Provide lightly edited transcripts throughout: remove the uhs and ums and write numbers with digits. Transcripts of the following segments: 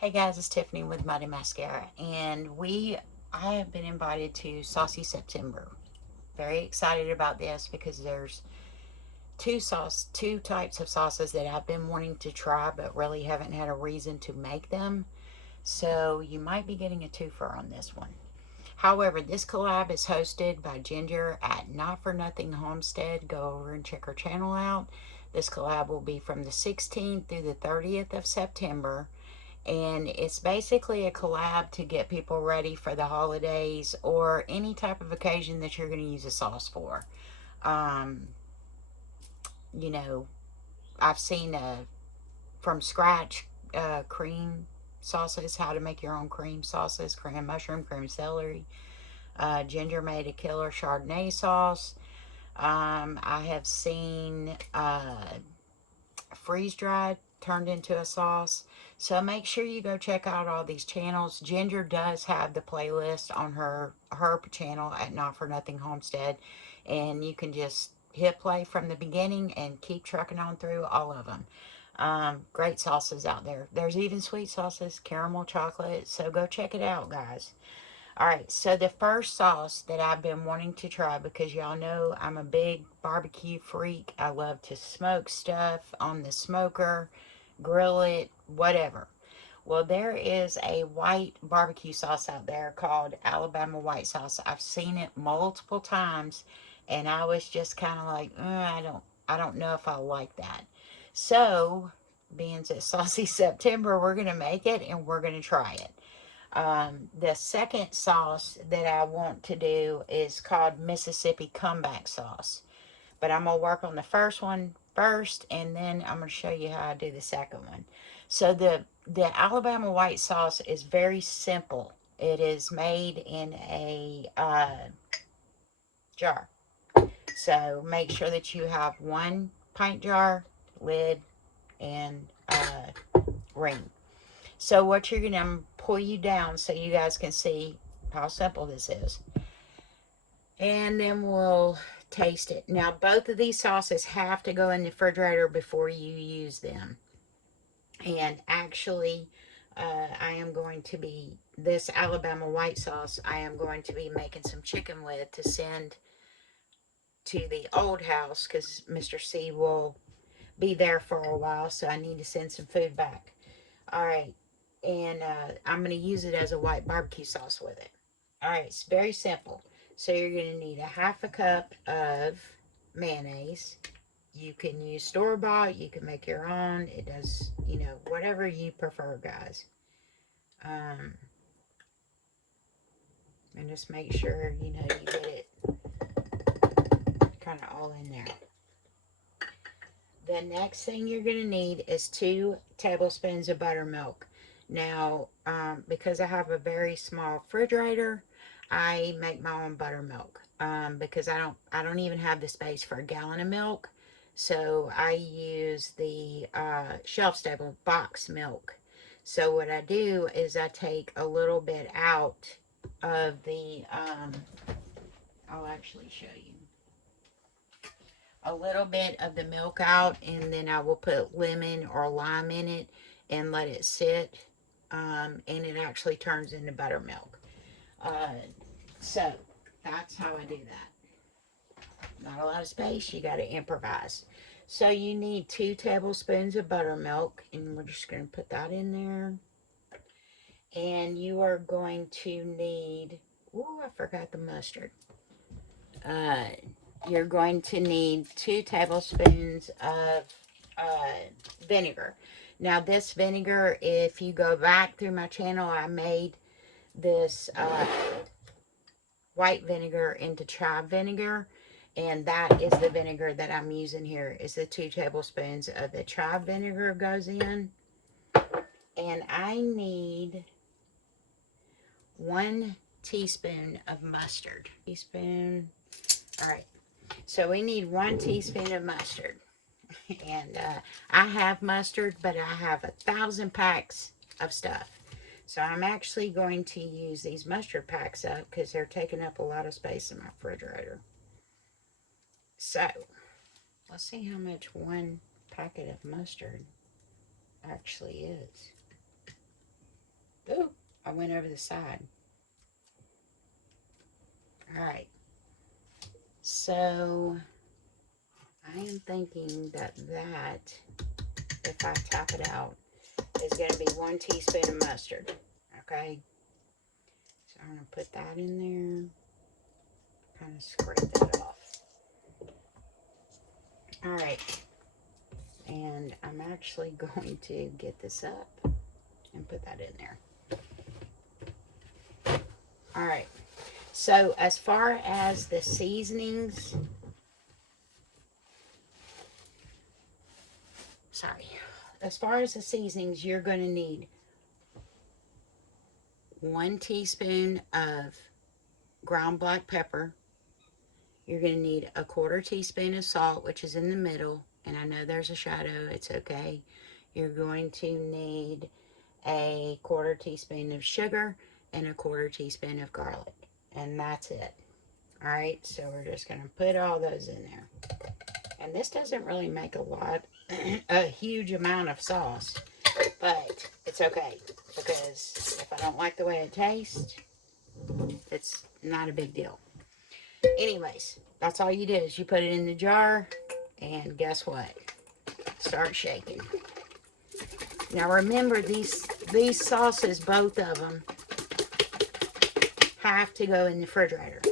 Hey guys, it's Tiffany with Mighty Mascara, and I have been invited to Saucy September. Very excited about this because there's two types of sauces that I've been wanting to try, but really haven't had a reason to make them. So you might be getting a twofer on this one. However, this collab is hosted by Ginger at Not For Nothing Homestead. Go over and check her channel out. This collab will be from the 16th through the 30th of September, and it's basically a collab to get people ready for the holidays or any type of occasion that you're going to use a sauce for. Um, you know, I've seen from scratch cream sauces, how to make your own cream sauces, cream mushroom, cream celery. Ginger made a killer Chardonnay sauce. I have seen freeze dried turned into a sauce. So make sure you go check out all these channels. Ginger does have the playlist on her channel at Not For Nothing Homestead, and you can just hit play from the beginning and keep trucking on through all of them. Great sauces out there. There's even sweet sauces, caramel, chocolate. So go check it out, guys. All right, so the first sauce that I've been wanting to try, because y'all know I'm a big barbecue freak. I love to smoke stuff on the smoker, grill it, whatever. Well, there is a white barbecue sauce out there called Alabama white sauce. I've seen it multiple times, and I was just kind of like, I don't know if I like that. So, being it's Saucy September, we're gonna make it and we're gonna try it. The second sauce that I want to do is called Mississippi Comeback Sauce. But I'm going to work on the first one first, and then I'm going to show you how I do the second one. So the Alabama white sauce is very simple. It is made in a jar. So make sure that you have one pint jar, lid, and ring. So what you're going to pull you down so you guys can see how simple this is. And then we'll taste it. Now, both of these sauces have to go in the refrigerator before you use them. And actually, I am going to be, this Alabama white sauce, I am going to be making some chicken with to send to the old house because Mr. C will be there for a while. So I need to send some food back. All right. And I'm going to use it as a white barbecue sauce with it. All right, it's very simple. So you're going to need a half a cup of mayonnaise. You can use store-bought, you can make your own. It does, whatever you prefer, guys. Um, and just make sure, you get it kind of all in there. The next thing you're going to need is 2 tablespoons of buttermilk. Now, because I have a very small refrigerator, I make my own buttermilk because I don't even have the space for a gallon of milk. So I use the shelf-stable box milk. So what I do is I take a little bit out of the, I'll actually show you a little bit of the milk out, and then I will put lemon or lime in it and let it sit, and it actually turns into buttermilk. So that's how I do that. Not a lot of space, you got to improvise. So you need 2 tablespoons of buttermilk, and we're just going to put that in there. And you are going to need, ooh, I forgot the mustard. Uh, you're going to need 2 tablespoons of vinegar. Now, this vinegar, if you go back through my channel, I made this white vinegar into chive vinegar, and that is the vinegar that I'm using here. Is the 2 tablespoons of the chive vinegar goes in, and I need 1 teaspoon of mustard. Teaspoon. All right. So we need 1 teaspoon of mustard. And I have mustard, but I have 1,000 packs of stuff. So I'm actually going to use these mustard packs up because they're taking up a lot of space in my refrigerator. So let's see how much 1 packet of mustard actually is. Ooh, I went over the side. Alright. So, I am thinking that if I tap it out, is going to be 1 teaspoon of mustard. Okay? So, I'm going to put that in there. Kind of scrape that off. Alright. And I'm actually going to get this up and put that in there. Alright. So, as far as the seasonings, you're going to need 1 teaspoon of ground black pepper. You're going to need a 1/4 teaspoon of salt, which is in the middle. And I know there's a shadow. It's okay. You're going to need a 1/4 teaspoon of sugar and a 1/4 teaspoon of garlic. And that's it. Alright, so we're just going to put all those in there. And this doesn't really make a huge amount of sauce. But it's okay. Because if I don't like the way it tastes, it's not a big deal. Anyways, that's all you do is you put it in the jar, and guess what? Start shaking. Now remember, these sauces, both of them, have to go in the refrigerator.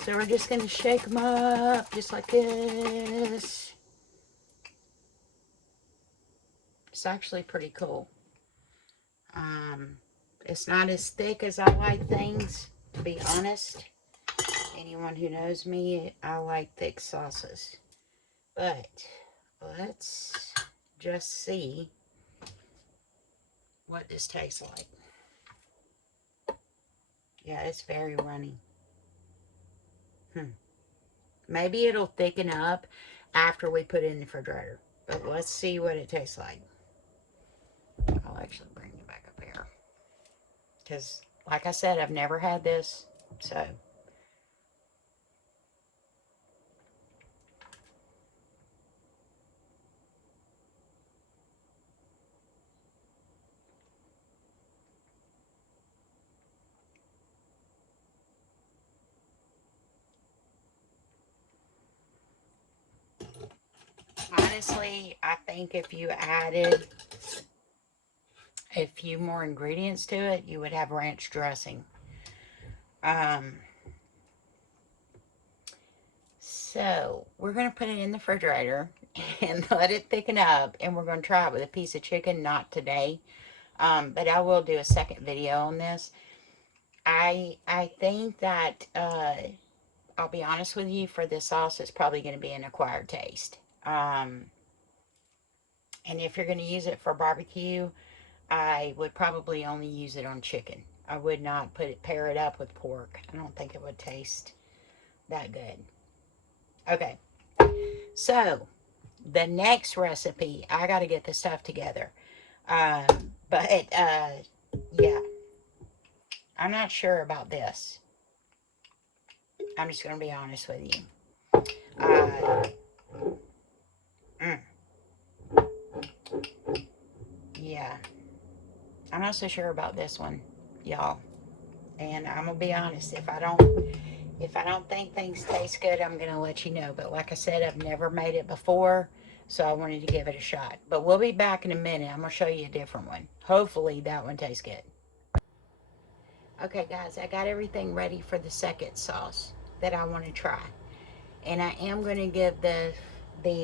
So we're just going to shake them up just like this. It's actually pretty cool. It's not as thick as I like things, to be honest. Anyone who knows me, I like thick sauces. But let's just see what this tastes like. Yeah, it's very runny. Maybe it'll thicken up after we put it in the refrigerator. But let's see what it tastes like. I'll actually bring it back up here. Because, like I said, I've never had this. So, honestly, I think if you added a few more ingredients to it, you would have ranch dressing. So, we're going to put it in the refrigerator and let it thicken up, and we're going to try it with a piece of chicken, not today. But I will do a second video on this. I think that, I'll be honest with you, for this sauce, it's probably going to be an acquired taste. And if you're going to use it for barbecue, I would probably only use it on chicken. I would not pair it up with pork. I don't think it would taste that good. Okay, so the next recipe, I got to get the stuff together. Yeah, I'm not sure about this. I'm just going to be honest with you. Yeah, I'm not so sure about this one, y'all. And I'm gonna be honest, if I don't think things taste good, I'm gonna let you know. But like I said, I've never made it before, so I wanted to give it a shot. But we'll be back in a minute. I'm gonna show you a different one. Hopefully that one tastes good. Okay guys, I got everything ready for the second sauce that I want to try. And I am gonna give the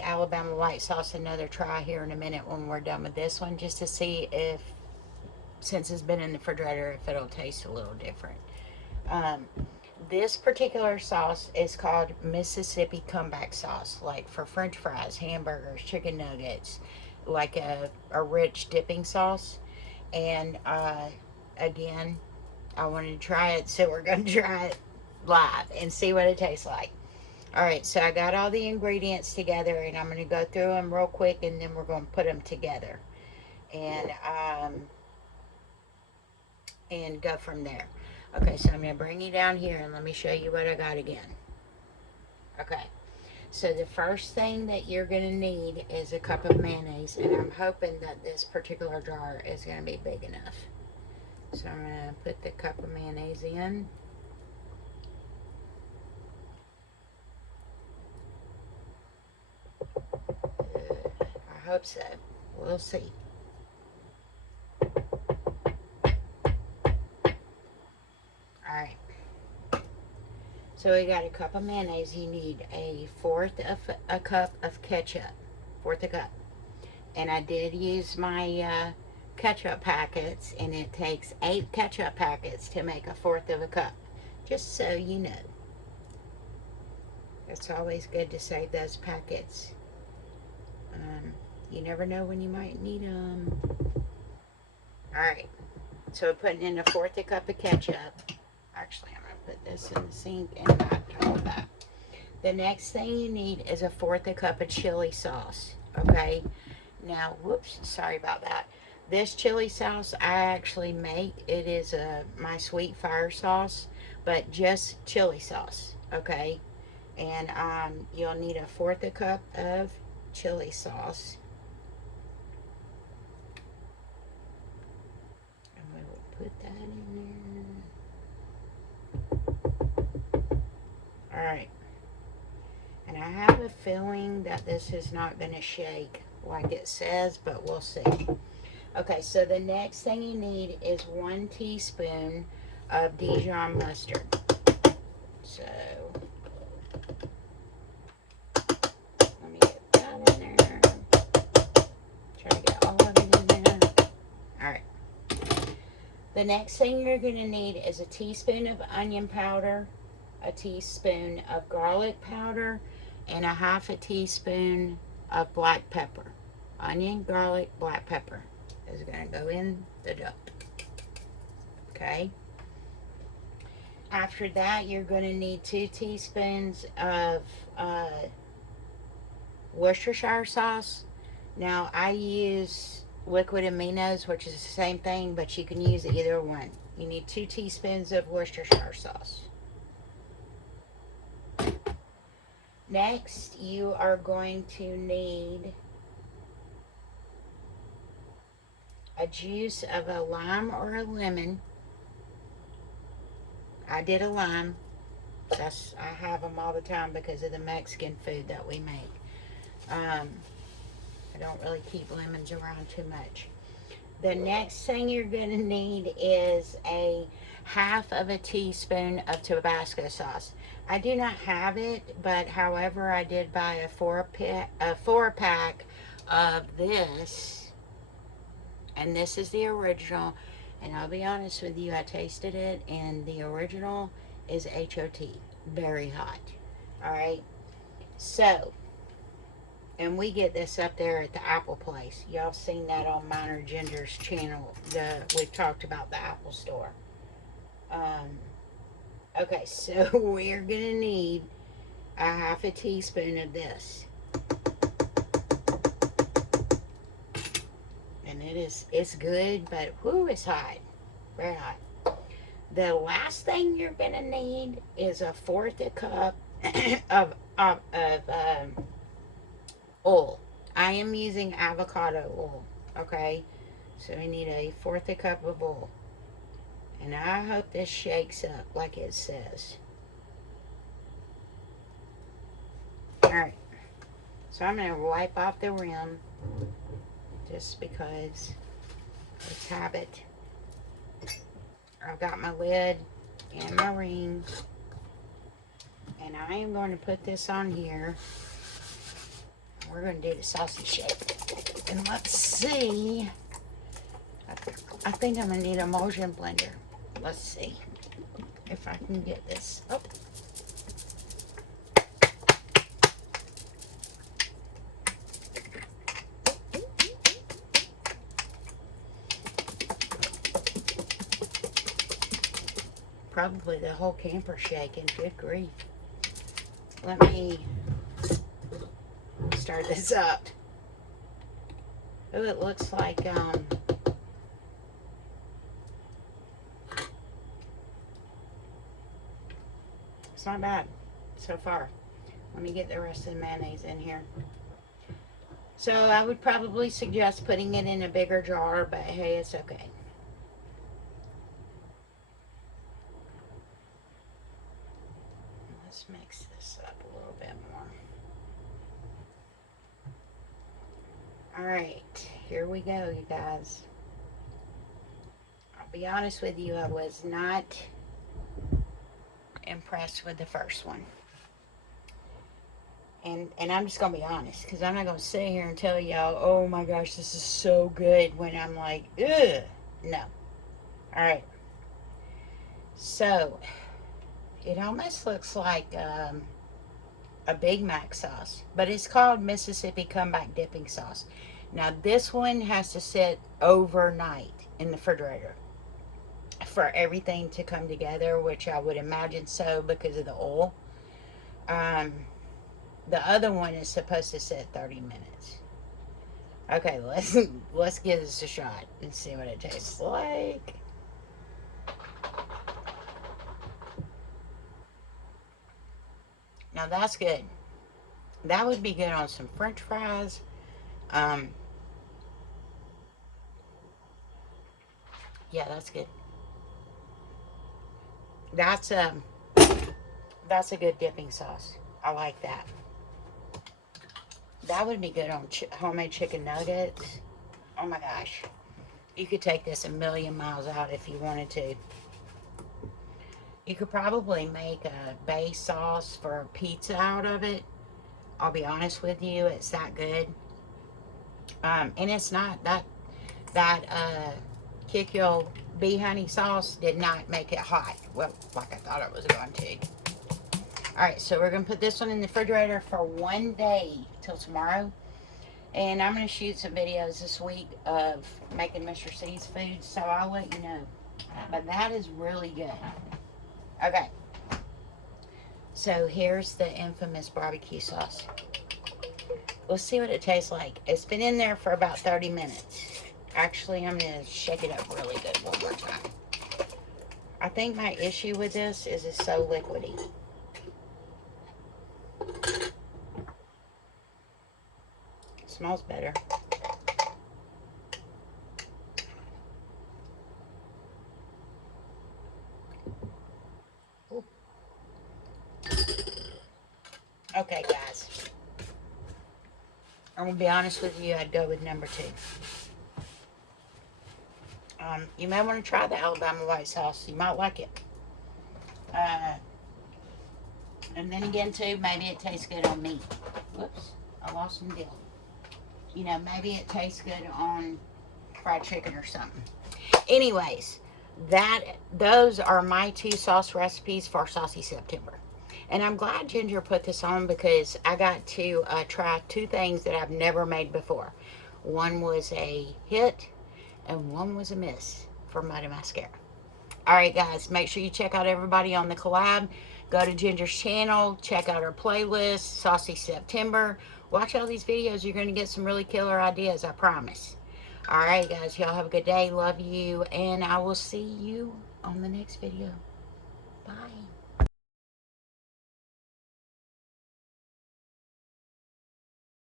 Alabama white sauce another try here in a minute when we're done with this one, just to see if, since it's been in the refrigerator, if it'll taste a little different. This particular sauce is called Mississippi comeback sauce, like for french fries, hamburgers, chicken nuggets, like a rich dipping sauce. And again, I wanted to try it, so we're going to try it live and see what it tastes like. Alright, so I got all the ingredients together, and I'm going to go through them real quick, and then we're going to put them together and go from there. Okay, so I'm going to bring you down here, and let me show you what I got again. Okay, So the first thing that you're going to need is a cup of mayonnaise, and I'm hoping that this particular jar is going to be big enough. So I'm going to put the cup of mayonnaise in. I hope so. We'll see. Alright. So we got a cup of mayonnaise. You need a fourth of a cup of ketchup. Fourth a cup. And I did use my ketchup packets, and it takes 8 ketchup packets to make a fourth of a cup. Just so you know. It's always good to save those packets. You never know when you might need them. Alright. So we're putting in a fourth a cup of ketchup. Actually, I'm going to put this in the sink and not all that. The next thing you need is a fourth a cup of chili sauce. Okay? Now, whoops, sorry about that. This chili sauce I actually make. It is my sweet fire sauce, but just chili sauce. Okay? And you'll need a fourth a cup of chili sauce. And we will put that in there. Alright. And I have a feeling that this is not going to shake like it says, but we'll see. Okay, so the next thing you need is 1 teaspoon of Dijon mustard. So let me get that in there. Try to get all of it in there. Alright. The next thing you're going to need is a teaspoon of onion powder, a teaspoon of garlic powder, and a half a teaspoon of black pepper. Onion, garlic, black pepper is going to go in the dough. Okay. After that, you're going to need 2 teaspoons of Worcestershire sauce. Now, I use liquid aminos, which is the same thing, but you can use either one. You need 2 teaspoons of Worcestershire sauce. Next, you are going to need a juice of a lime or a lemon. I did a lime. I have them all the time because of the Mexican food that we make. I don't really keep lemons around too much. The next thing you're going to need is a half of a teaspoon of Tabasco sauce. I do not have it, but however, I did buy a 4-pack of this, and this is the original. And I'll be honest with you, I tasted it, and the original is HOT, very hot. All right, so. And we get this up there at the Apple place. Y'all seen that on Minor Ginger's channel. We've talked about the Apple store. Okay, so we're going to need a half a teaspoon of this. And it's good, but whoo, it's hot. Very hot. The last thing you're going to need is a fourth a cup of oil. I am using avocado oil, okay? So we need a fourth a cup of oil. And I hope this shakes up like it says. Alright. So I'm going to wipe off the rim just because it's habit. I've got my lid and my ring. And I am going to put this on here. We're going to do the sausage shape. And let's see. I think I'm going to need a emulsion blender. Let's see if I can get this. Oh. Probably the whole camper shaking. Good grief. Let me start this up. Oh, it looks like it's not bad so far. Let me get the rest of the mayonnaise in here. So I would probably suggest putting it in a bigger jar, but hey, it's okay. Let's mix this up a little bit more. Alright, here we go, you guys. I'll be honest with you, I was not impressed with the first one. And I'm just going to be honest, because I'm not going to sit here and tell y'all, oh my gosh, this is so good, when I'm like, ugh, no. Alright. So, it almost looks like a Big Mac sauce, but it's called Mississippi Comeback Dipping Sauce. Now, this one has to sit overnight in the refrigerator for everything to come together, which I would imagine so because of the oil. The other one is supposed to sit 30 minutes. Okay, let's give this a shot and see what it tastes like. Now that's good. That would be good on some French fries. Yeah, that's good. That's a good dipping sauce. I like that. That would be good on homemade chicken nuggets. Oh my gosh. You could take this a million miles out if you wanted to. You could probably make a base sauce for pizza out of it. I'll be honest with you, it's that good. And it's not that Kick Your Bee Honey sauce did not make it hot. Well, like I thought it was going to. Alright, so we're going to put this one in the refrigerator for 1 day till tomorrow. And I'm going to shoot some videos this week of making Mr. C's food, so I'll let you know. But that is really good. Okay. So here's the infamous barbecue sauce. Let's see what it tastes like. It's been in there for about 30 minutes. Actually, I'm going to shake it up really good one more time. I think my issue with this is it's so liquidy. It smells better. Ooh. Okay, guys. I'm going to be honest with you, I'd go with number 2. You may want to try the Alabama white sauce. You might like it. And then again, too, maybe it tastes good on meat. Whoops, I lost some dill. You know, maybe it tastes good on fried chicken or something. Anyways, those are my 2 sauce recipes for Saucy September. And I'm glad Ginger put this on because I got to try 2 things that I've never made before. One was a hit and one was a miss for Mighty Mascara. Alright guys, make sure you check out everybody on the collab. Go to Ginger's channel, check out her playlist, Saucy September. Watch all these videos, you're going to get some really killer ideas, I promise. Alright guys, y'all have a good day, love you, and I will see you on the next video. Bye.